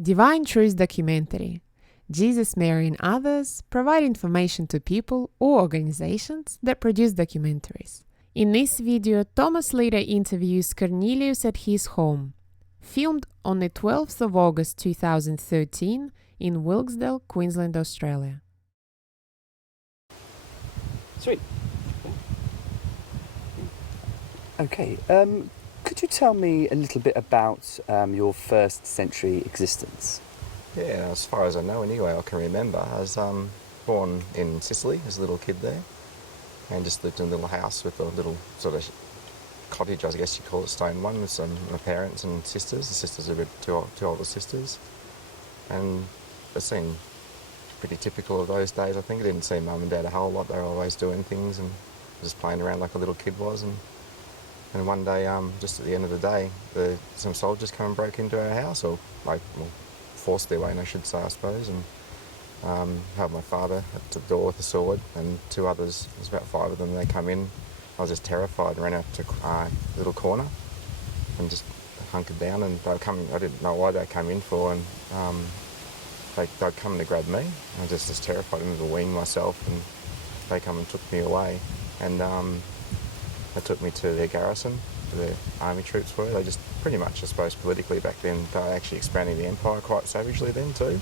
Divine Truth Documentary. Jesus, Mary, and others provide information to people or organizations that produce documentaries. In this video, Thomas later interviews Cornelius at his home, filmed on the 12th of August 2013 in Wilkesdale, Queensland, Australia. Sweet. Okay, could you tell me a little bit about your first century existence? Yeah, as far as I know anyway, I can remember. I was born in Sicily as a little kid there, and just lived in a little house with a little sort of cottage, I guess you call it, stone one, with my parents and sisters. The sisters are two older sisters, and it seemed pretty typical of those days. I think I didn't see mum and dad a whole lot. They were always doing things and just playing around like a little kid was. And one day, just at the end of the day, some soldiers come and broke into our house, or forced their way in, I should say, I suppose, and held my father at the door with a sword, and two others, there's about five of them, they come in. I was just terrified, ran out to a little corner and just hunkered down, and they were coming, I didn't know why they came in for, and they'd come to grab me. I was just terrified, I remember weeing myself, and they come and took me away, and they took me to their garrison, where the army troops were. They just pretty much, I suppose, politically back then, they were actually expanding the empire quite savagely then too.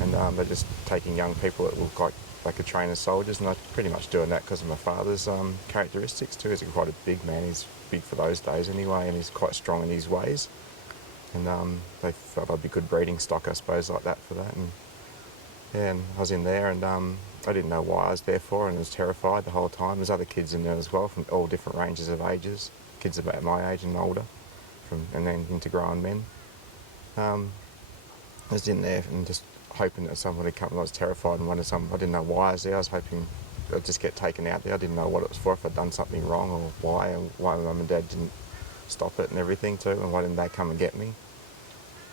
And they're just taking young people that look like they could train as soldiers, and I'm pretty much doing that because of my father's characteristics too. He's quite a big man, he's big for those days anyway, and he's quite strong in his ways. And they felt I'd be good breeding stock, I suppose, like that for that. And I was in there, and I didn't know why I was there for, and I was terrified the whole time. There's other kids in there as well, from all different ranges of ages, kids about my age and older, and then into grown men. I was in there and just hoping that someone would come. I was terrified and wanted I didn't know why I was there. I was hoping I'd just get taken out there. I didn't know what it was for, if I'd done something wrong, or why my mum and dad didn't stop it and everything too, and why didn't they come and get me.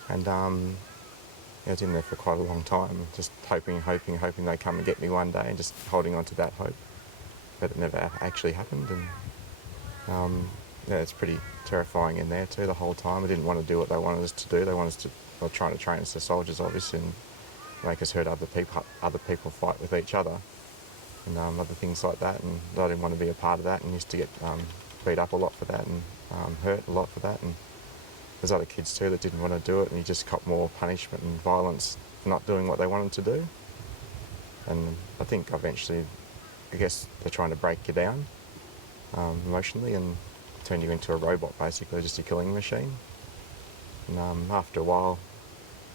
And I was in there for quite a long time, just hoping they'd come and get me one day, and just holding on to that hope. But it never actually happened, and it's pretty terrifying in there too the whole time. I didn't want to do what they wanted us to do. They were trying to train us as soldiers, obviously, and make us hurt other people fight with each other, and other things like that. And I didn't want to be a part of that, and used to get beat up a lot for that, and hurt a lot for that. And there's other kids too that didn't want to do it, and you just cop more punishment and violence for not doing what they wanted to do. And I think eventually, I guess they're trying to break you down emotionally and turn you into a robot, basically, just a killing machine. And after a while,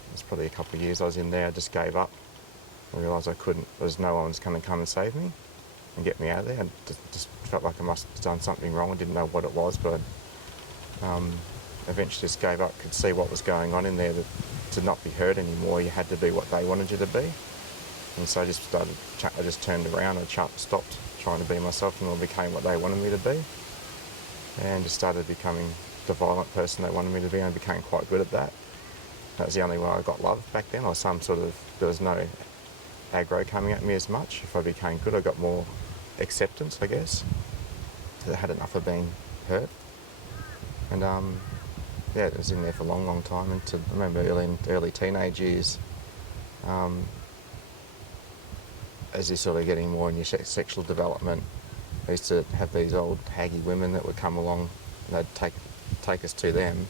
it was probably a couple of years I was in there, I just gave up. I realised I couldn't, no one was going to come and save me and get me out of there. I just felt like I must have done something wrong. I didn't know what it was, but eventually just gave up, could see what was going on in there, that to not be hurt anymore, you had to be what they wanted you to be. And so I just turned around and stopped trying to be myself, and I became what they wanted me to be. And just started becoming the violent person they wanted me to be, and I became quite good at that. That was the only way I got love back then, or there was no aggro coming at me as much. If I became good, I got more acceptance, I guess, because I had enough of being hurt. And it was in there for a long, long time. And I remember early teenage years, as you're sort of getting more in your sexual development, I used to have these old haggy women that would come along, and they'd take us to them,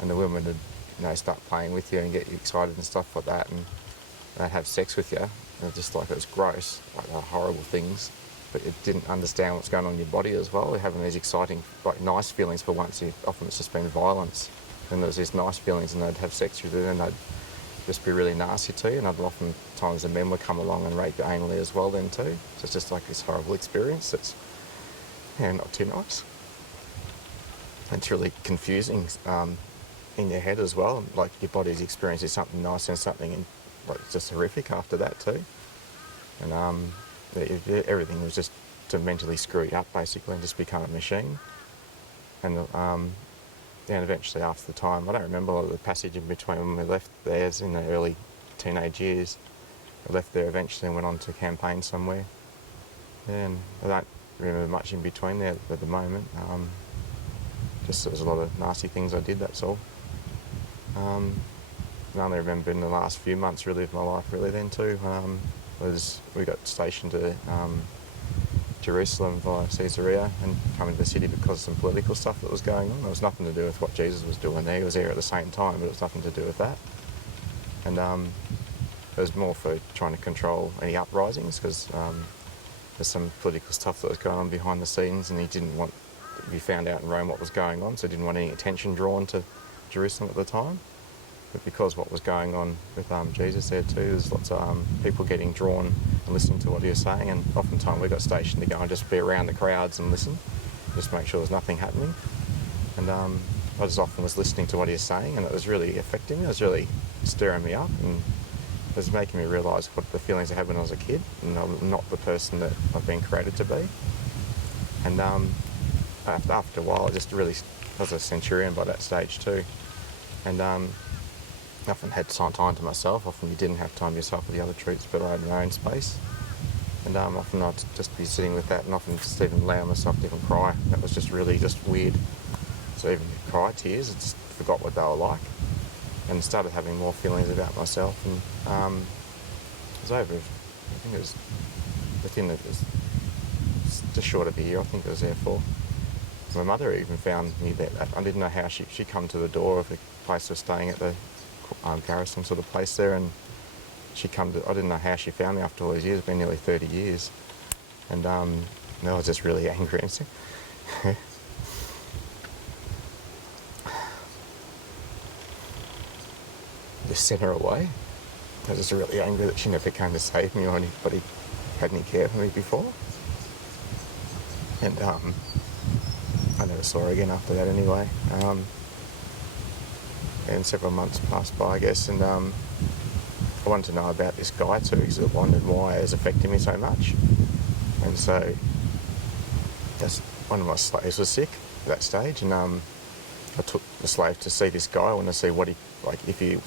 and the women would start playing with you and get you excited and stuff like that, and they'd have sex with you, and just like it was gross, like they were horrible things, but it didn't understand what's going on in your body as well. You're having these exciting, like nice feelings for once. Often it's just been violence, and there was these nice feelings, and they'd have sex with you, and they'd just be really nasty to you, and often times the men would come along and rape you anally as well then too. So it's just like this horrible experience that's not too nice. It's really confusing in your head as well, like your body's experiencing something nice and something just horrific after that too. And everything was just to mentally screw you up basically, and just become a machine. And then eventually after the time, I don't remember the passage in between when we left theirs in the early teenage years. I left there eventually and went on to campaign somewhere. And I don't remember much in between there at the moment. Just there was a lot of nasty things I did, that's all. I only remember in the last few months really of my life really then too. We got stationed to Jerusalem via Caesarea and coming to the city because of some political stuff that was going on. It was nothing to do with what Jesus was doing there. He was there at the same time, but it was nothing to do with that. And it was more for trying to control any uprisings because there's some political stuff that was going on behind the scenes, and he didn't want to be found out in Rome what was going on, so he didn't want any attention drawn to Jerusalem at the time. But because what was going on with Jesus there too, there's lots of people getting drawn and listening to what he was saying, and oftentimes we got stationed to go and just be around the crowds and listen, just make sure there's nothing happening. And I just often was listening to what he was saying, and it was really affecting me. It was really stirring me up, and it was making me realise what the feelings I had when I was a kid, and I'm not the person that I've been created to be. And after a while, I just really I was a centurion by that stage too, and often had time to myself. Often you didn't have time yourself with the other troops, but I had my own space. And often I'd just be sitting with that, and often just even allowing myself to even cry. That was just really just weird. So even cry tears, I just forgot what they were like, and started having more feelings about myself. And it was over, I think it was within it was just short of a year, I think it was there for. My mother even found me there. I didn't know how she come to the door of the place I was staying at, the garrison sort of place there, and I didn't know how she found me after all these years. It's been nearly 30 years. And I was just really angry and just sent her away. I was just really angry that she never came to save me or anybody had any care for me before. And I never saw her again after that anyway. And several months passed by, I guess, and I wanted to know about this guy too, because I wondered why it was affecting me so much. And so one of my slaves was sick at that stage, and I took the slave to see this guy. I wanted to see what if he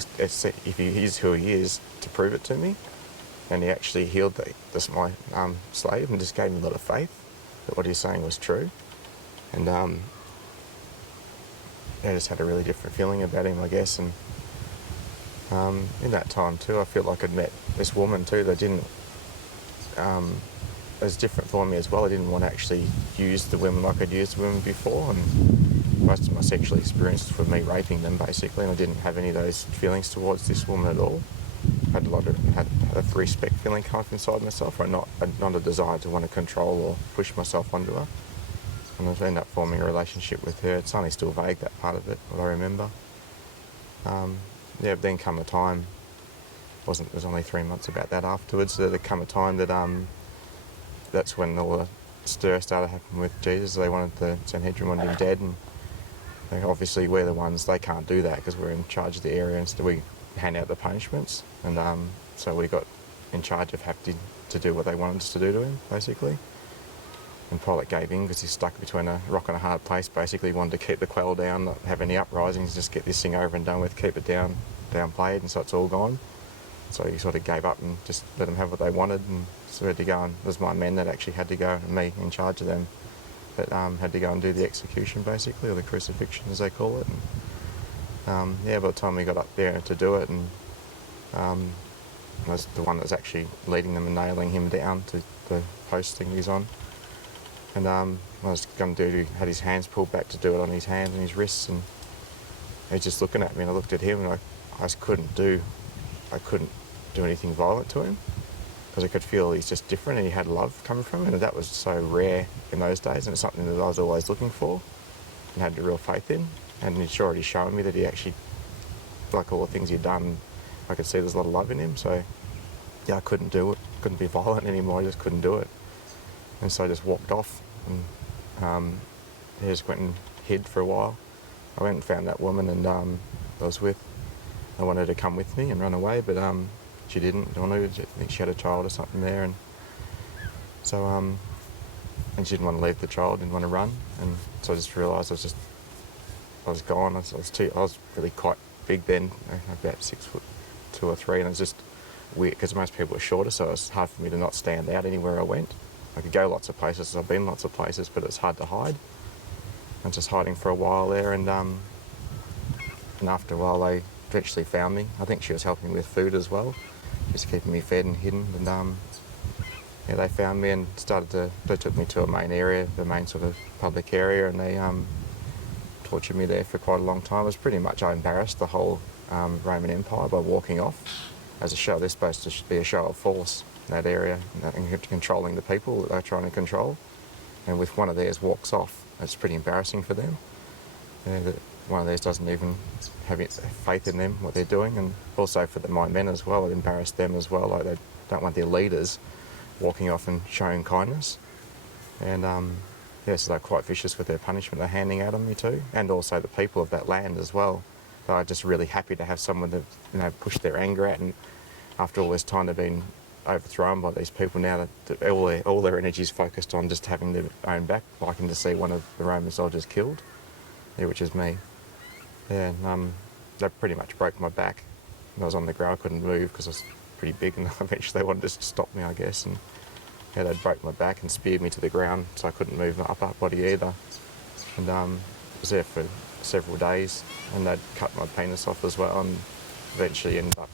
is who he is, to prove it to me. And he actually healed my slave, and just gave me a lot of faith that what he was saying was true. And I just had a really different feeling about him, I guess. And in that time too, I feel like I'd met this woman too that didn't, it was different for me as well. I didn't want to actually use the women like I'd used women before, and most of my sexual experiences were me raping them basically, and I didn't have any of those feelings towards this woman at all. I had a respect feeling come up inside myself, or not a desire to want to control or push myself onto her. And I ended up forming a relationship with her. It's only still vague, that part of it, what I remember. But then come a time, it was only 3 months about that afterwards, there come a time that that's when all the stir started happening with Jesus. They wanted the Sanhedrin wanted him dead, and obviously we're the ones, they can't do that because we're in charge of the area, and so we hand out the punishments, and so we got in charge of having to do what they wanted us to do to him, basically. And Pilate gave in because he's stuck between a rock and a hard place. Basically, he wanted to keep the quail down, not have any uprisings, just get this thing over and done with, keep it downplayed, and so it's all gone. So he sort of gave up and just let them have what they wanted, and so we had to go, and it was my men that actually had to go, and me in charge of them, that had to go and do the execution, basically, or the crucifixion as they call it. And by the time we got up there to do it, and I was the one that was actually leading them and nailing him down to the post thing he's on. And I was going to had his hands pulled back to do it on his hands and his wrists, and he was just looking at me, and I looked at him, and I just couldn't do anything violent to him, because I could feel he's just different, and he had love coming from him, and that was so rare in those days, and it's something that I was always looking for and had a real faith in. And he'd already shown me that he actually, like all the things he'd done, I could see there's a lot of love in him. So I couldn't do it, couldn't be violent anymore, I just couldn't do it. And so I just walked off, and he just went and hid for a while. I went and found that woman and I was with. I wanted her to come with me and run away, but she didn't want to. I think she had a child or something there, and so and she didn't want to leave the child, didn't want to run, and so I just realised I was gone. I was really quite big then, about 6'2" or 3", and it was just weird because most people were shorter, so it was hard for me to not stand out anywhere I went. I could go lots of places, I've been lots of places, but it's hard to hide. I was just hiding for a while there, and after a while they eventually found me. I think she was helping me with food as well, just keeping me fed and hidden. And yeah, they found me and they took me to a main area, the main sort of public area, and they tortured me there for quite a long time. It was pretty much, I embarrassed the whole Roman Empire by walking off as a show. They're supposed to be a show of force in that area and controlling the people that they're trying to control. And with one of theirs walks off, it's pretty embarrassing for them. One of theirs doesn't even have faith in them, what they're doing, and also for my men as well. It embarrassed them as well. Like, they don't want their leaders walking off and showing kindness. And yeah, so they're quite vicious with their punishment they're handing out on me too, and also the people of that land as well. They're just really happy to have someone to, push their anger at, and after all this time they've been overthrown by these people now, that all their energy is focused on just having their own back, liking to see one of the Roman soldiers killed, yeah, which is me. Yeah, and they pretty much broke my back. I was on the ground, I couldn't move because I was pretty big, and eventually they wanted to stop me, I guess. And yeah, they'd broke my back and speared me to the ground, so I couldn't move my upper body either. And I was there for several days, and they'd cut my penis off as well, and eventually ended up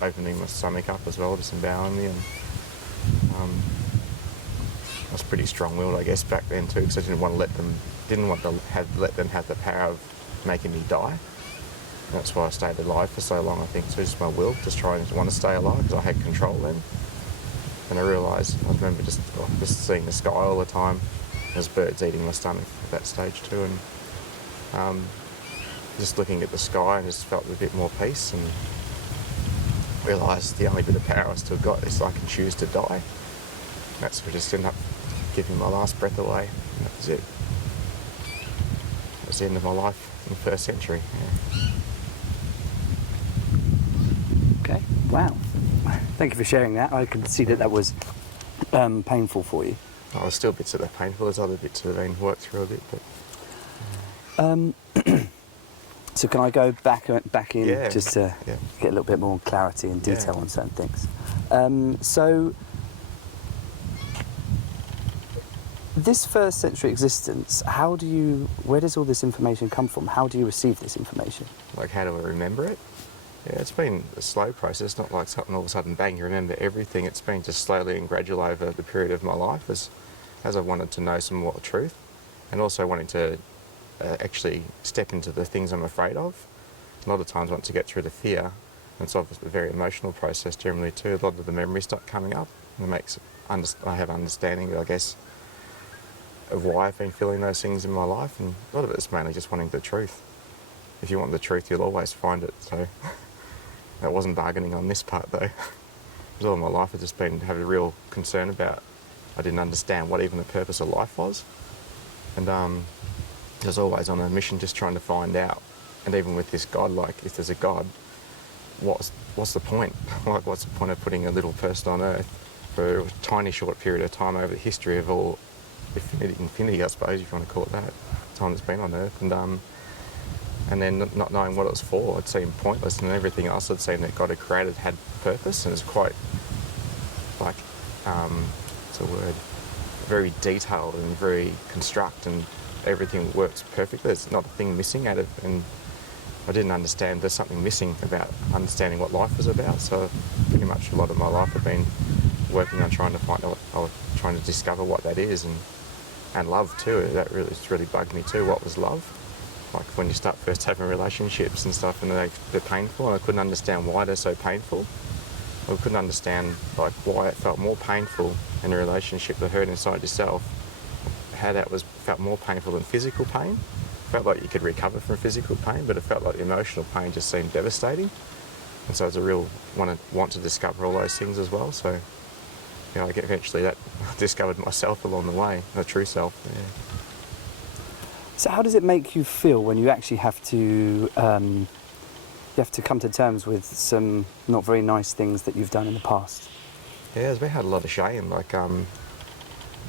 opening my stomach up as well, disemboweling me. And I was pretty strong-willed, I guess, back then too, because I didn't want to let them have the power of making me die. And that's why I stayed alive for so long, I think. So just my will, just trying to want to stay alive, because I had control then. And I realised, I remember just seeing the sky all the time. There's birds eating my stomach at that stage too, and just looking at the sky, I just felt a bit more peace, and realised the only bit of power I still got is I can choose to die. That's what just ended up giving my last breath away. And that was it. That was the end of my life in the 1st century. Yeah. Okay, wow. Thank you for sharing that. I could see that was painful for you. Oh, there's still bits that are painful. There's other bits that have been worked through a bit, but... So can I go back in, Yeah. just to Yeah. get a little bit more clarity and detail Yeah. on certain things? So this 1st century existence, where does all this information come from? How do you receive this information? Like, how do I remember it? Yeah, it's been a slow process, not like something all of a sudden, bang, you remember everything. It's been just slowly and gradual over the period of my life as I wanted to know some more truth, and also wanting to actually step into the things I'm afraid of. A lot of times once you get through the fear, and it's obviously a very emotional process generally too, a lot of the memories start coming up, and I have understanding, I guess, of why I've been feeling those things in my life, and a lot of it is mainly just wanting the truth. If you want the truth, you'll always find it, so I wasn't bargaining on this part though. Because all my life I've just had a real concern about, I didn't understand what even the purpose of life was, and I was always on a mission just trying to find out. And even with this God, like, if there's a God, what's the point? Like, what's the point of putting a little person on Earth for a tiny short period of time over the history of all infinity, I suppose, if you want to call it that, time that's been on Earth, and then not knowing what it was for, it seemed pointless, and everything else I'd seen that God had created had purpose, and it's quite, like, what's the word, very detailed and very and everything works perfectly. There's not a thing missing out of, and I didn't understand there's something missing about understanding what life was about. So pretty much a lot of my life I've been working on trying to find out, trying to discover what that is, and love too. It's really bugged me too. What was love? Like when you start first having relationships and stuff, and they're painful, and I couldn't understand why they're so painful. I couldn't understand like why it felt more painful in a relationship that hurt inside yourself. How that felt more painful than physical pain. Felt like you could recover from physical pain, but it felt like the emotional pain just seemed devastating. And so it's a real want to discover all those things as well. So, eventually that discovered myself along the way, the true self. Yeah. So how does it make you feel when you actually have to come to terms with some not very nice things that you've done in the past? Yeah, I've had a lot of shame. Like,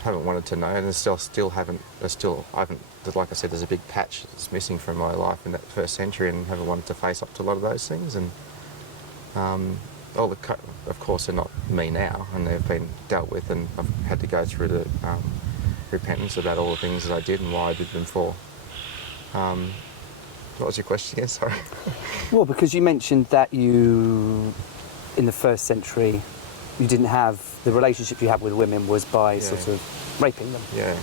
haven't wanted to know, and I haven't, like I said, there's a big patch that's missing from my life in that 1st century, and haven't wanted to face up to a lot of those things. And of course they're not me now, and they've been dealt with, and I've had to go through the repentance about all the things that I did and why I did them for. What was your question again? Sorry. Well, because you mentioned that you, in the first century, you didn't have the relationship you had with women was by Yeah. sort of raping them. Yeah.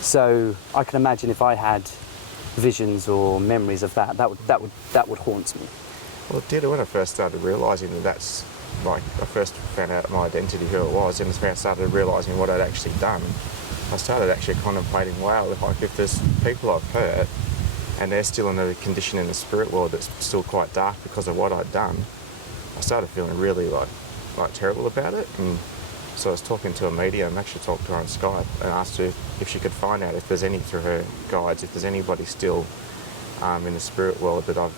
So I can imagine if I had visions or memories of that would haunt me. Well, it did when I first started realising that that's, like, I first found out my identity, who it was, and I started realising what I'd actually done. I started actually contemplating, wow, if there's people I've hurt and they're still in a condition in the spirit world that's still quite dark because of what I'd done, I started feeling really like terrible about it. And so I was talking to a medium, actually talked to her on Skype, and asked her if she could find out if there's any, through her guides, if there's anybody still in the spirit world that I've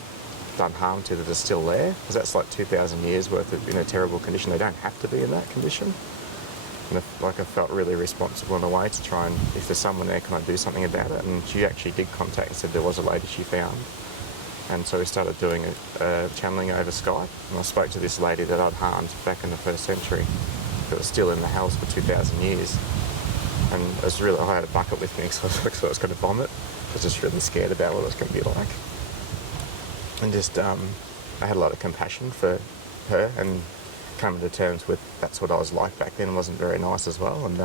done harm to that are still there, because that's like 2,000 years worth of, in a terrible condition. They don't have to be in that condition. And I felt really responsible in a way to try and, if there's someone there, can I do something about it? And she actually did contact and said there was a lady she found. And so we started doing a channeling over Skype, and I spoke to this lady that I'd harmed back in the 1st century that was still in the house for 2,000 years. And it was really, I had a bucket with me because I was going to vomit. I was just really scared about what it was going to be like. And just, I had a lot of compassion for her and coming to terms with that's what I was like back then. It wasn't very nice as well. And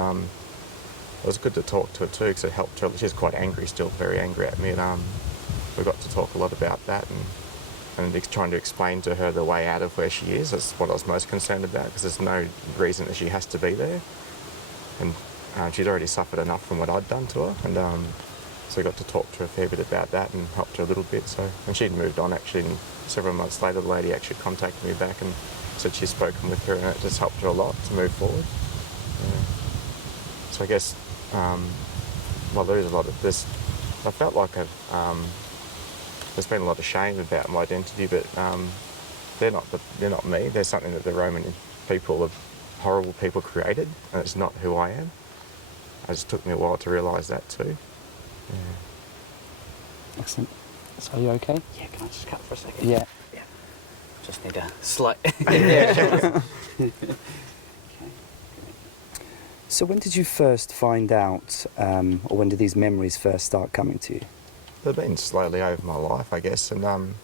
it was good to talk to her too, because it helped her. She's quite angry still, very angry at me. And we got to talk a lot about that and trying to explain to her the way out of where she is. That's what I was most concerned about, because there's no reason that she has to be there. And she'd already suffered enough from what I'd done to her. And so I got to talk to her a fair bit about that and helped her a little bit. So, and she'd moved on actually, and several months later the lady actually contacted me back and said she'd spoken with her, and it just helped her a lot to move forward. So I guess, well, there is a lot of this. I felt like there's been a lot of shame about my identity, but they're not me. They're something that the Roman people, the horrible people, created, and it's not who I am. It just took me a while to realise that too. Yeah. Excellent. So are you okay? Yeah, can I just cut for a second? Yeah. Yeah. Just need a slight... So when did you first find out, or when did these memories first start coming to you? They've been slowly over my life, I guess, and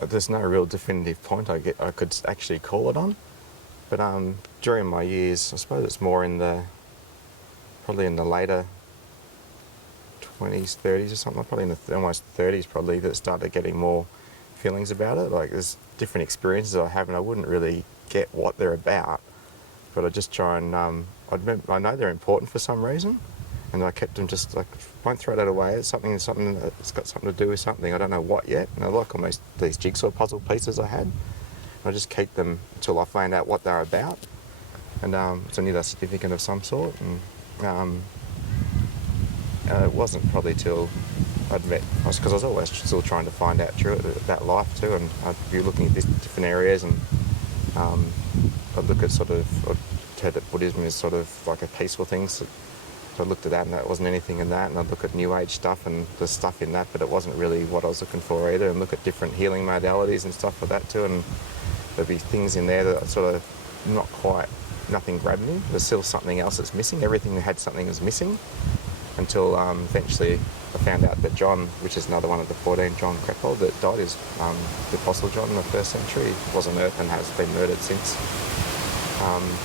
there's no real definitive point I could actually call it on. But during my years, I suppose it's more probably in the later 20s, 30s or something, probably in the almost 30s probably, that started getting more feelings about it. Like, there's different experiences I have and I wouldn't really get what they're about, but I just try and, I know they're important for some reason, and I kept them just like, won't throw that away. It's something that's got something to do with something. I don't know what yet, and I like almost these jigsaw puzzle pieces I had. I just keep them until I find out what they're about, and it's only a significant of some sort. And it wasn't probably till I'd met, because I was always still trying to find out about life too, and I'd be looking at these different areas, and I'd look at I'd heard that Buddhism is sort of like a peaceful thing, so I looked at that and there wasn't anything in that, and I'd look at New Age stuff and there's stuff in that, but it wasn't really what I was looking for either, and look at different healing modalities and stuff like that too, and there'd be things in there that I sort of nothing grabbed me. There's still something else that's missing. Everything that had something was missing, until eventually I found out that John, which is another one of the 14, John Creppold, that died, is the Apostle John in the 1st century, was on earth and has been murdered since.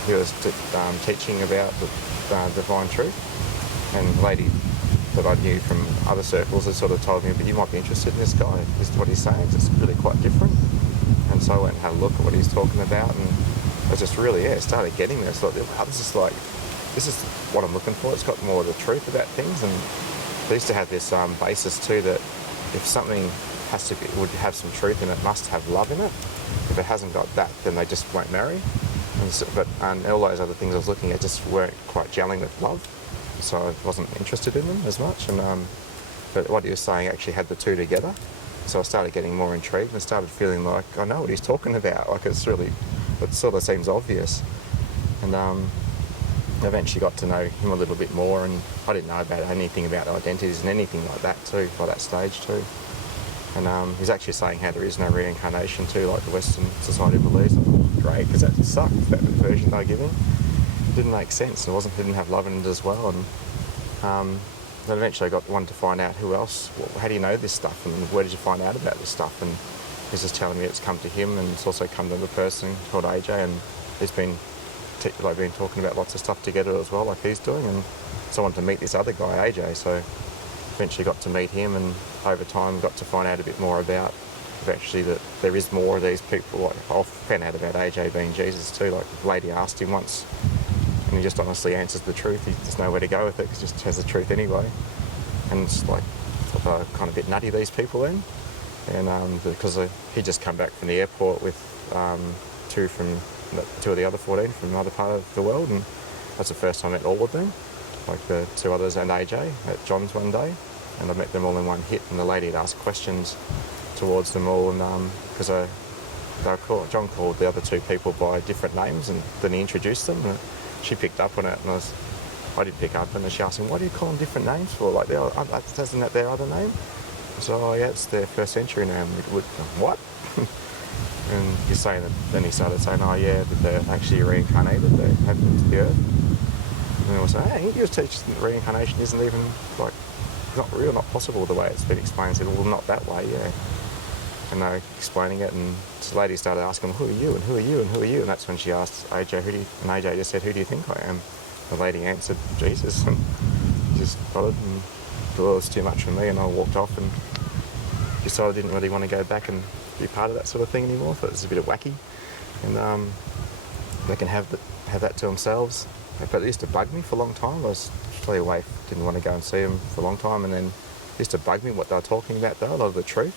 He was teaching about the divine truth, and a lady that I knew from other circles had sort of told me, but you might be interested in this guy, this is what he's saying, it's really quite different. And so I went and had a look at what he's talking about, and I was just really, started getting there. So I thought, wow, this is what I'm looking for. It's got more of the truth about things, and they used to have this basis too, that if something would have some truth in it, must have love in it. If it hasn't got that, then they just won't marry. And all those other things I was looking at just weren't quite gelling with love, so I wasn't interested in them as much. And but what he was saying actually had the two together, so I started getting more intrigued and started feeling like I know what he's talking about. Like, it sort of seems obvious. And I eventually got to know him a little bit more, and I didn't know about anything about identities and anything like that too by that stage too. And he's actually saying how there is no reincarnation too, like the Western society believes. I thought, great, because that sucked, that version they're giving. It didn't make sense. It didn't have love in it as well. And then eventually I wanted to find out who else, how do you know this stuff, and where did you find out about this stuff? And he's just telling me it's come to him, and it's also come to another person called AJ, and he's been talking about lots of stuff together as well, like he's doing. And so I wanted to meet this other guy, AJ. So eventually got to meet him, and over time got to find out a bit more about actually that there is more of these people. Like, I found out about AJ being Jesus too. Like, the lady asked him once, and he just honestly answers the truth. He just nowhere to go with it, because he just has the truth anyway. And it's like, kind of a bit nutty, these people then. And because he'd just come back from the airport with two of the other 14 from another part of the world, and that's the first time I met all of them, like the two others and AJ at John's one day, and I met them all in one hit. And the lady had asked questions towards them all, and because John called the other two people by different names, and then he introduced them, and she picked up on it, and I didn't pick up, and she asked him, "Why do you call them different names for? Like, isn't that their other name?" So, "Oh yeah, it's their first century name." What? And he's saying that, then he started saying, "Oh yeah, that they're actually reincarnated, they happened to the earth." And I was like, "Hey, you just teach that reincarnation isn't even, like, not real, not possible the way it's been explained." I said, "Well, not that way, yeah." And they were explaining it, and this lady started asking, "Who are you, and who are you, and who are you?" And that's when she asked AJ, and AJ just said, "Who do you think I am?" The lady answered, "Jesus," and he just nodded, and thought it was too much for me, and I walked off and decided I didn't really want to go back and be part of that sort of thing anymore. Thought it was a bit of wacky, and they can have that to themselves. But it used to bug me for a long time. I was really away, didn't want to go and see them for a long time, and then it used to bug me what they were talking about though, a lot of the truth,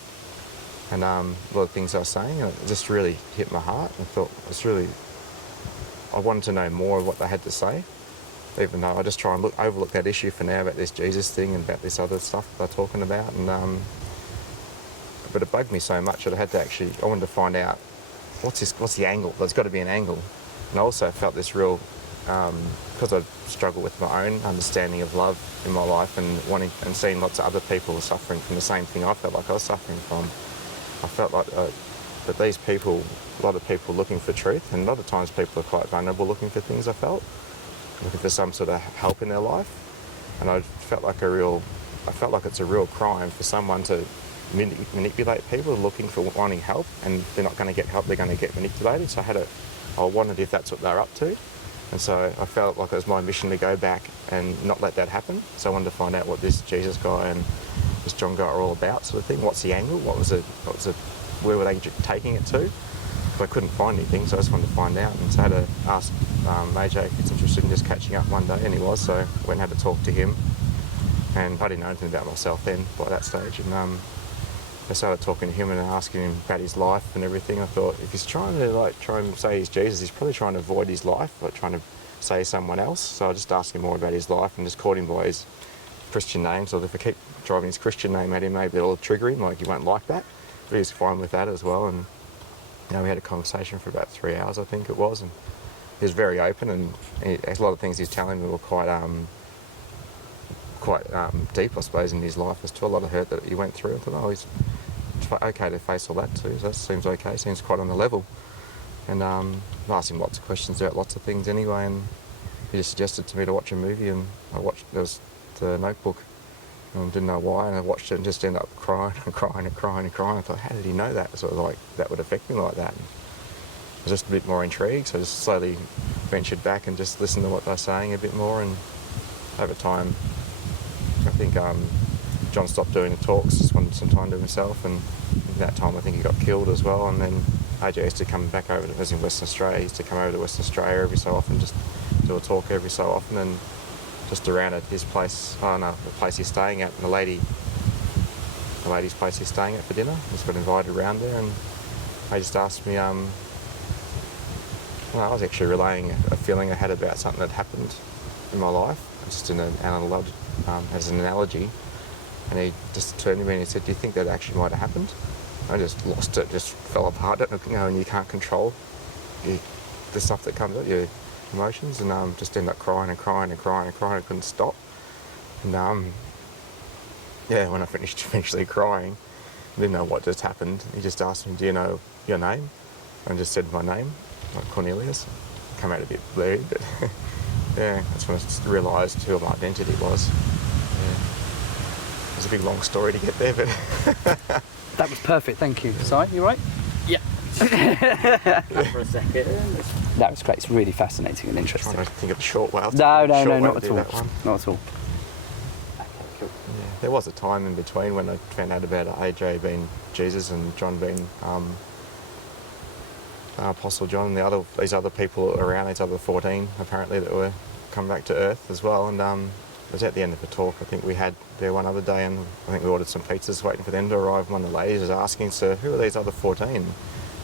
and a lot of things they were saying, and it just really hit my heart. I thought I wanted to know more of what they had to say, even though I just try and overlook that issue for now about this Jesus thing and about this other stuff that they're talking about. And but it bugged me so much that I wanted to find out what's the angle. There's got to be an angle. And I also felt this real, because I struggle with my own understanding of love in my life, and seeing lots of other people suffering from the same thing I felt like I was suffering from. I felt like that these people, a lot of people looking for truth, and a lot of times people are quite vulnerable looking for things, I felt, looking for some sort of help in their life. And I felt like it's a real crime for someone to manipulate people looking for wanting help, and they're not going to get help, they're going to get manipulated. So I wondered if that's what they're up to. And so I felt like it was my mission to go back and not let that happen. So I wanted to find out what this Jesus guy and this John guy are all about, sort of thing. What's the angle? Where were they taking it to? But I couldn't find anything, so I just wanted to find out. And so I had to ask AJ if he's interested in just catching up one day, and he was. So I went and had to talk to him. And I didn't know anything about myself then by that stage. And I started talking to him and asking him about his life and everything. I thought, if he's trying to say he's Jesus, he's probably trying to avoid his life, like trying to say someone else. So I just asked him more about his life and just called him by his Christian name. So if I keep driving his Christian name at him, maybe it'll trigger him, like he won't like that. But he's fine with that as well. And we had a conversation for about 3 hours, I think it was, and he was very open, and a lot of things he's telling me were quite deep, I suppose, in his life. There's still a lot of hurt that he went through. I thought, he's okay to face all that too. So that seems okay. Seems quite on the level. And I asked him lots of questions about lots of things anyway, and he just suggested to me to watch a movie, and I watched The Notebook. Didn't know why, and I watched it and just ended up crying and crying and crying and crying. I thought, how did he know that? Sort of like that would affect me like that. And I was just a bit more intrigued, so I just slowly ventured back and just listened to what they're saying a bit more. And over time, I think John stopped doing the talks, just wanted some time to himself, and at that time I think he got killed as well. And then AJ used to come back over, it was in Western Australia, he used to come over to Western Australia every so often, just do a talk every so often, and just around at his place, the place he's staying at, and the lady's place he's staying at for dinner. Just got invited around there, and they just asked me, I was actually relaying a feeling I had about something that happened in my life, just as an analogy, and he just turned to me and he said, "Do you think that actually might have happened?" I just lost it, just fell apart, and you can't control the stuff that comes out, your emotions, and just ended up crying and crying and crying and crying. I couldn't stop. And when I finished eventually crying, I didn't know what just happened. He just asked me, "Do you know your name?" And I just said my name, like Cornelius. Came out a bit blurry, but yeah, that's when I just realised who my identity was. It was a big long story to get there, but That was perfect, thank you. Si, you right? Yeah. For a second. That was great. It's really fascinating and interesting. trying to think of a short way. No, Short way not to at do all. that one. Not at all. Yeah. There was a time in between when I found out about AJ being Jesus and John being Apostle John and these other people around, these other 14 apparently that were come back to Earth as well. And it was at the end of a talk I think we had there one other day, and I think we ordered some pizzas waiting for them to arrive. One of the ladies was asking, "So who are these other 14?"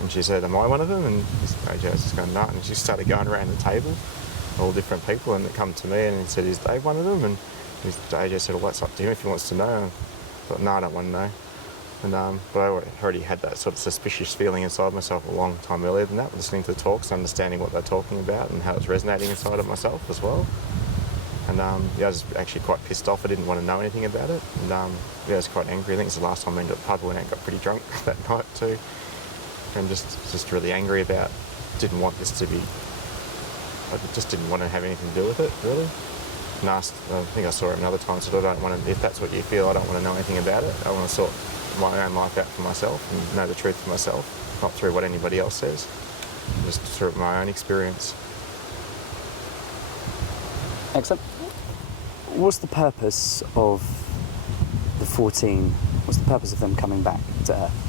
And she said, "Am I one of them?" And AJ was just going, "No." And she started going around the table, all different people, and it come to me and he said, "Is Dave one of them?" And AJ said, "Well, that's up to him if he wants to know." And I thought, "No, I don't want to know." And but I already had that sort of suspicious feeling inside myself a long time earlier than that, listening to the talks, understanding what they're talking about and how it's resonating inside of myself as well. And yeah, I was actually quite pissed off. I didn't want to know anything about it. And yeah, I was quite angry. I think it's the last time I went to the pub when I got pretty drunk that night too. And just really angry about, didn't want this to be, I just didn't want to have anything to do with it, really. And asked, I think I saw it another time, said, I don't want to, if that's what you feel, I don't want to know anything about it. I want to sort my own life out for myself and know the truth for myself, not through what anybody else says, just through my own experience. Excellent. What's the purpose of the 14? What's the purpose of them coming back to Earth?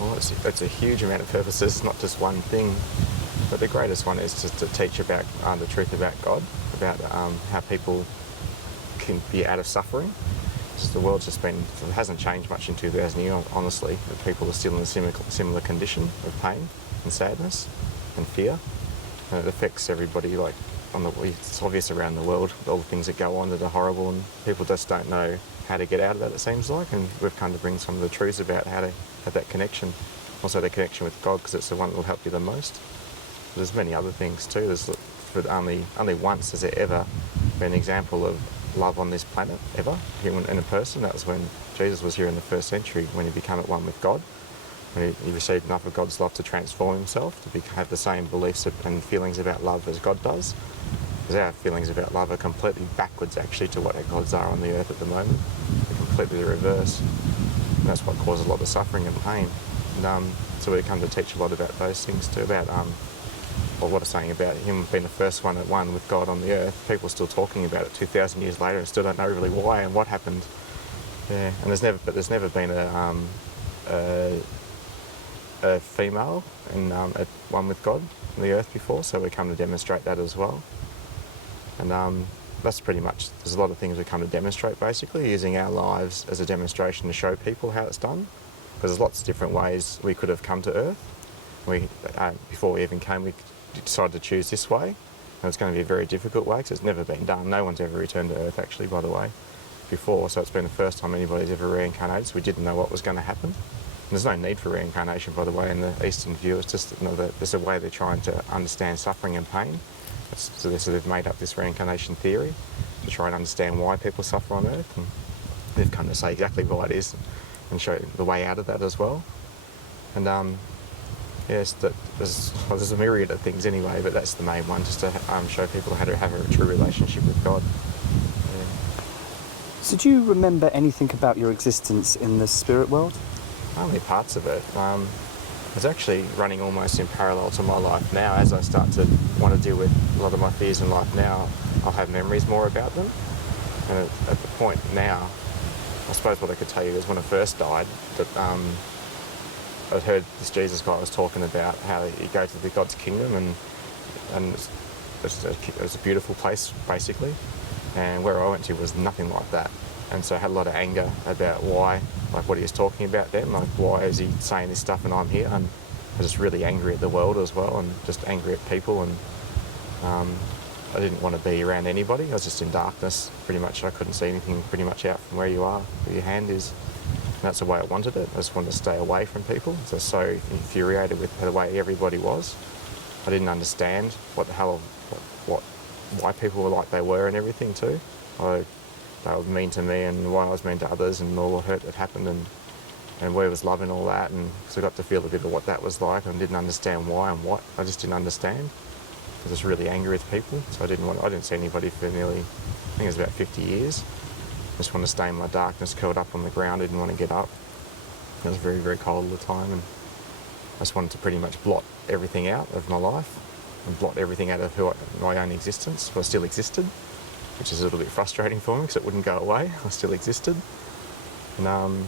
Well, it's a huge amount of purposes, not just one thing. But the greatest one is just to teach about the truth about God, about how people can be out of suffering. Just the world's just been, it hasn't changed much in 2,000 years, honestly. But people are still in a similar condition of pain and sadness and fear. And it affects everybody, like, it's obvious around the world, all the things that go on that are horrible, and people just don't know how to get out of that, it seems like. And we've come to bring some of the truths about how to have that connection, also the connection with God, because it's the one that will help you the most. But there's many other things too. But only once has there ever been an example of love on this planet, ever, human in a person. That was when Jesus was here in the 1st century, when he became at one with God. When he received enough of God's love to transform himself, to have the same beliefs and feelings about love as God does. Because our feelings about love are completely backwards, actually, to what our gods are on the earth at the moment. They're completely the reverse. And that's what causes a lot of suffering and pain. And so we come to teach a lot about those things too, about what I was saying about him being the first one at one with God on the earth. People are still talking about it 2,000 years later and still don't know really why and what happened. Yeah, and there's never been a female at one with God on the earth before, so we come to demonstrate that as well. And that's pretty much, there's a lot of things we come to demonstrate, basically, using our lives as a demonstration to show people how it's done. Because there's lots of different ways we could have come to earth. Before we even came, we decided to choose this way. And it's going to be a very difficult way, because it's never been done. No one's ever returned to earth, actually, by the way, before. So it's been the first time anybody's ever reincarnated, so we didn't know what was going to happen. And there's no need for reincarnation, by the way, in the Eastern view. It's just there's a way they're trying to understand suffering and pain. So they've made up this reincarnation theory to try and understand why people suffer on Earth. And they've come to say exactly why it is and show the way out of that as well. And yes, there's a myriad of things anyway, but that's the main one, just to show people how to have a true relationship with God. Yeah. So do you remember anything about your existence in the spirit world? Only parts of it. It's actually running almost in parallel to my life now. As I start to want to deal with a lot of my fears in life now, I'll have memories more about them. And at the point now, I suppose what I could tell you is when I first died, that I'd heard this Jesus guy was talking about how you go to God's kingdom, and it's a beautiful place, basically. And where I went to was nothing like that. And so I had a lot of anger about why, like what he was talking about then, like why is he saying this stuff and I'm here? And I was just really angry at the world as well, and just angry at people, and I didn't want to be around anybody. I was just in darkness, pretty much. I couldn't see anything pretty much out from where you are, where your hand is. And that's the way I wanted it. I just wanted to stay away from people. I was so infuriated with the way everybody was. I didn't understand what the hell, why people were like they were and everything too. They were mean to me, and why I was mean to others, and all the hurt that happened, and where was love and all that. And so I got to feel a bit of what that was like, and didn't understand why and what. I just didn't understand. I was just really angry with people, so I didn't see anybody for nearly, I think it was about 50 years. Just wanted to stay in my darkness, curled up on the ground, didn't want to get up. It was very, very cold all the time, and I just wanted to pretty much blot everything out of my life and blot everything out of my own existence, but I still existed, which is a little bit frustrating for me because it wouldn't go away. I still existed. And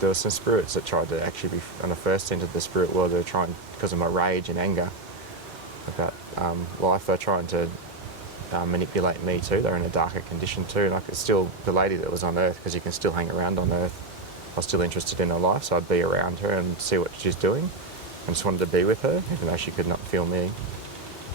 there were some spirits that tried to actually be, when I first entered the spirit world, they were trying, because of my rage and anger about life, they're trying to manipulate me too. They're in a darker condition too, and I could still, the lady that was on Earth, because you can still hang around on Earth, I was still interested in her life, so I'd be around her and see what she's doing. I just wanted to be with her, even though she could not feel me.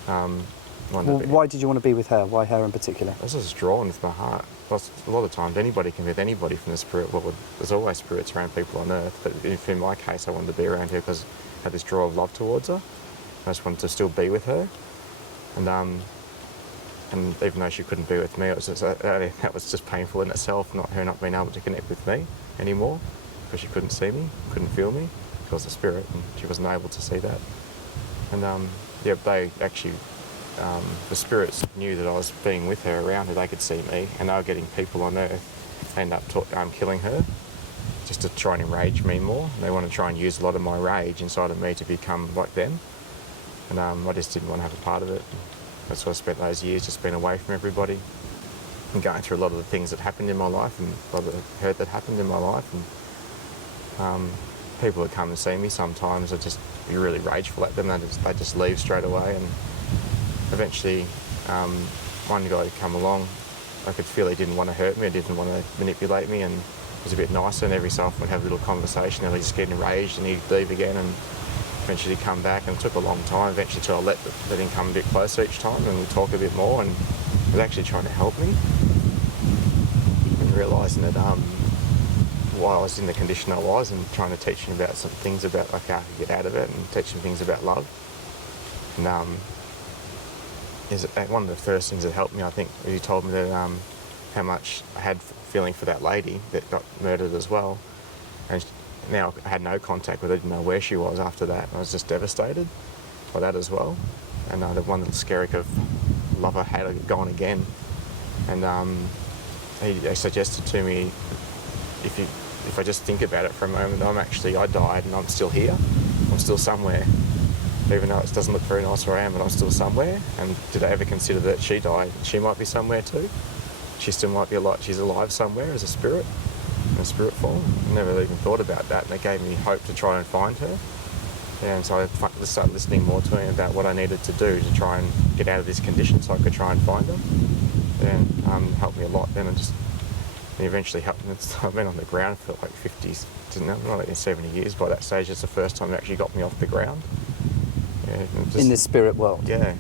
Why did you want to be with her? Why her in particular? I was just drawn with my heart. Plus, a lot of times anybody can be with anybody from the spirit world. There's always spirits around people on Earth, but if in my case I wanted to be around her because I had this draw of love towards her. I just wanted to still be with her. And even though she couldn't be with me, it was just, that was just painful in itself, not being able to connect with me anymore, because she couldn't see me, couldn't feel me. She was a spirit, and she wasn't able to see that. And yeah, they actually, the spirits knew that I was being with her, around her. They could see me, and they were getting people on Earth, end up killing her, just to try and enrage me more. And they want to try and use a lot of my rage inside of me to become like them. And I just didn't want to have a part of it. That's why I spent those years just being away from everybody and going through a lot of the things that happened in my life and a lot of the hurt that happened in my life. And people would come and see me sometimes, I'd just be really rageful at them. They'd just leave straight away. And eventually, one guy would come along. I could feel he didn't want to hurt me, he didn't want to manipulate me, and was a bit nicer, and every so often we'd have a little conversation, and he'd just get enraged and he'd leave again, and eventually he'd come back, and it took a long time eventually till I let him come a bit closer each time, and we'd talk a bit more, and he was actually trying to help me, and realising that why I was in the condition I was, and trying to teach him about some things about like how I could get out of it, and teach him things about love. And one of the first things that helped me, I think, was he told me that how much I had feeling for that lady that got murdered as well. And now I had no contact with her, didn't know where she was after that. I was just devastated by that as well. And the one little skerrick of love I had had gone again. And he suggested to me, if I just think about it for a moment, I died and I'm still here. I'm still somewhere. Even though it doesn't look very nice where I am, but I'm still somewhere. And did I ever consider that she died? She might be somewhere too. She still might be alive. She's alive somewhere as a spirit, in a spirit form. I never even thought about that, and it gave me hope to try and find her. And so I started listening more to him about what I needed to do to try and get out of this condition so I could try and find her. And helped me a lot then, and eventually helped me. I've been on the ground for like 70 years by that stage. It's the first time it actually got me off the ground. Yeah, in the spirit world? Yeah,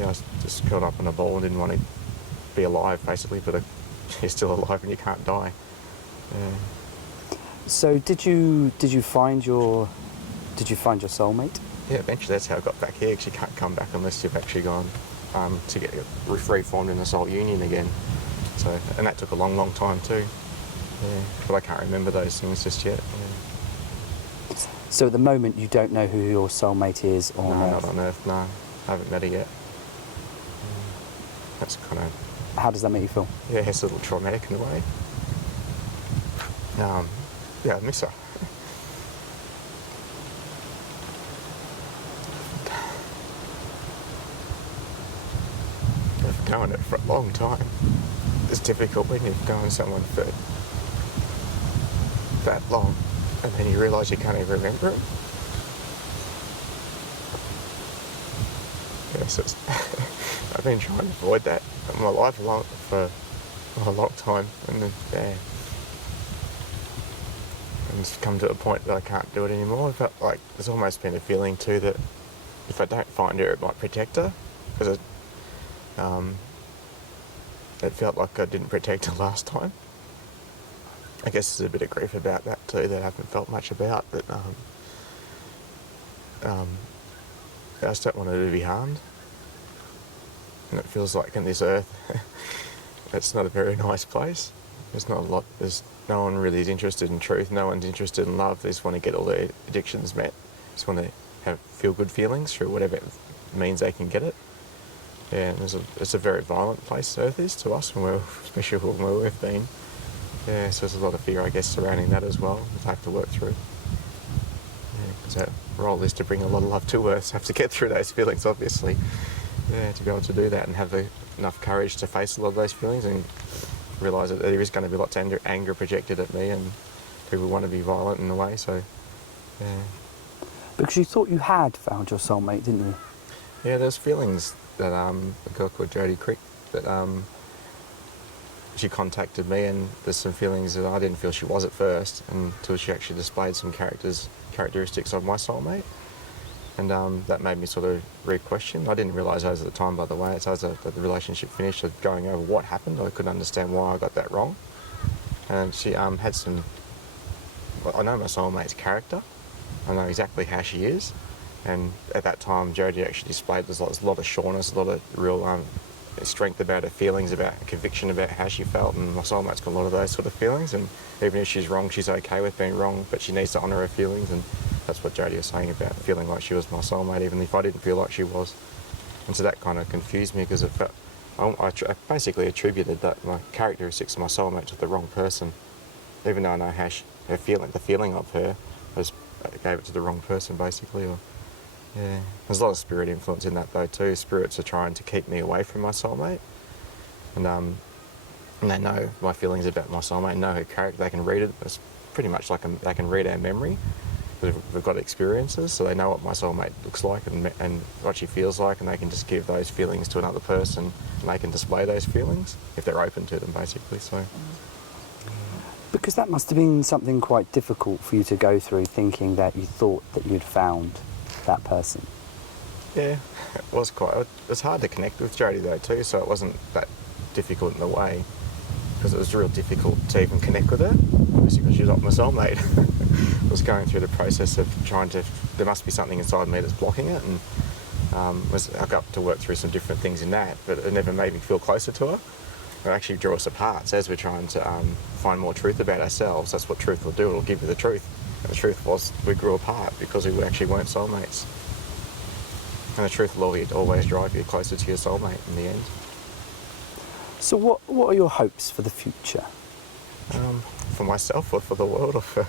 I was just curled up in a ball and didn't want to be alive, basically, but you're still alive and you can't die. Yeah. So did you find your soulmate? Yeah, eventually that's how I got back here, because you can't come back unless you've actually gone to get reformed in the soul union again. So, and that took a long, long time too. Yeah, but I can't remember those things just yet. Yeah. So at the moment you don't know who your soulmate is on No, Earth? not on Earth, no. I haven't met her yet. That's kind of... How does that make you feel? Yeah, it's a little traumatic in a way. Yeah, I miss her. I've known it for a long time. It's difficult when you've known someone for that long, and then you realise you can't even remember them. Yes, I've been trying to avoid that in my life for a long time, and then, yeah. And it's come to a point that I can't do it anymore. I felt like there's almost been a feeling too that if I don't find her, it might protect her, because it felt like I didn't protect her last time. I guess there's a bit of grief about that too that I haven't felt much about, but I just don't want her to be harmed. And it feels like in this earth, it's not a very nice place. There's not a lot, no one really is interested in truth, no one's interested in love, they just want to get all their addictions met. Just want to feel good feelings through whatever means they can get it. Yeah, and it's a very violent place, Earth is, to us, especially when we've been. Yeah, so there's a lot of fear, I guess, surrounding that as well, that I have to work through. Yeah, because our role is to bring a lot of love to Earth, so I have to get through those feelings, obviously. Yeah, to be able to do that and have enough courage to face a lot of those feelings and realise that there is going to be lots of anger projected at me and people want to be violent in a way, so yeah. Because you thought you had found your soulmate, didn't you? Yeah, there's feelings that a girl called Jodie Crick, that she contacted me, and there's some feelings that I didn't feel she was at first until she actually displayed some characteristics of my soulmate. And that made me sort of re-question. I didn't realise those at the time, by the way. It's as the relationship finished, of going over what happened. I couldn't understand why I got that wrong. And she had some... Well, I know my soulmate's character. I know exactly how she is. And at that time, Jodie actually displayed there's a lot of sureness, a lot of real strength about her feelings, about conviction about how she felt. And my soulmate's got a lot of those sort of feelings. And even if she's wrong, she's okay with being wrong, but she needs to honour her feelings. And that's what Jodie was saying about feeling like she was my soulmate, even if I didn't feel like she was. And so that kind of confused me, because it felt, I basically attributed that my characteristics of my soulmate to the wrong person, even though I know how the feeling of her, I gave it to the wrong person, basically. Yeah, there's a lot of spirit influence in that though too. Spirits are trying to keep me away from my soulmate, and they know my feelings about my soulmate, know her character. They can read it. It's pretty much like they can read our memory. We've got experiences, so they know what my soulmate looks like and what she feels like, and they can just give those feelings to another person, and they can display those feelings if they're open to them, basically. So. Because that must have been something quite difficult for you to go through, thinking that you thought that you'd found that person. Yeah, it was hard to connect with Jodie though too, so it wasn't that difficult in a way, because it was real difficult to even connect with her, obviously because she was not my soulmate. I was going through the process of there must be something inside me that's blocking it, and I got to work through some different things in that, but it never made me feel closer to her. It actually drew us apart. So as we're trying to find more truth about ourselves, that's what truth will do. It'll give you the truth. And the truth was we grew apart because we actually weren't soulmates. And the truth will always drive you closer to your soulmate in the end. So what are your hopes for the future? For myself or for the world? Or for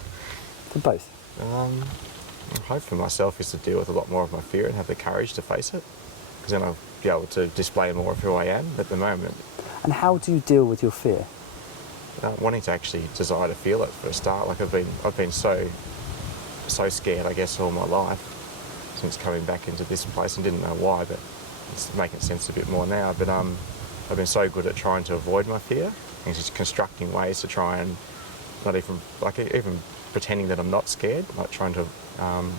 both. My hope for myself is to deal with a lot more of my fear and have the courage to face it, because then I'll be able to display more of who I am at the moment. And how do you deal with your fear? Wanting to actually desire to feel it for a start. Like I've been so scared, I guess, all my life since coming back into this place, and didn't know why, but it's making sense a bit more now. But I've been so good at trying to avoid my fear and just constructing ways to try and not even pretending that I'm not scared, like trying to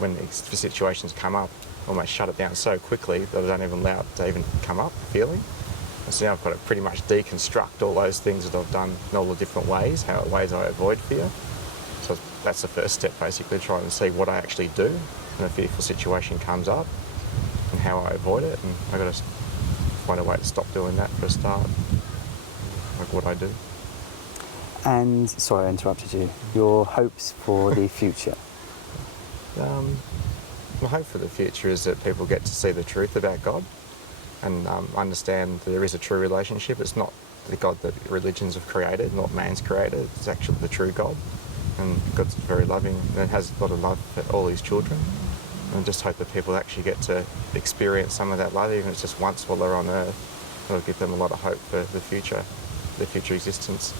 when situations come up, almost shut it down so quickly that I don't even allow it to even come up, the feeling. So now I've got to pretty much deconstruct all those things that I've done in all the different ways, ways I avoid fear. So that's the first step, basically, trying to see what I actually do when a fearful situation comes up and how I avoid it. And I've got to find a way to stop doing that for a start, like what I do. And, sorry I interrupted you, your hopes for the future? My hope for the future is that people get to see the truth about God and understand that there is a true relationship. It's not the God that religions have created, not man's created. It's actually the true God. And God's very loving and has a lot of love for all his children. And I just hope that people actually get to experience some of that love, even if it's just once while they're on earth. It'll give them a lot of hope for the future existence.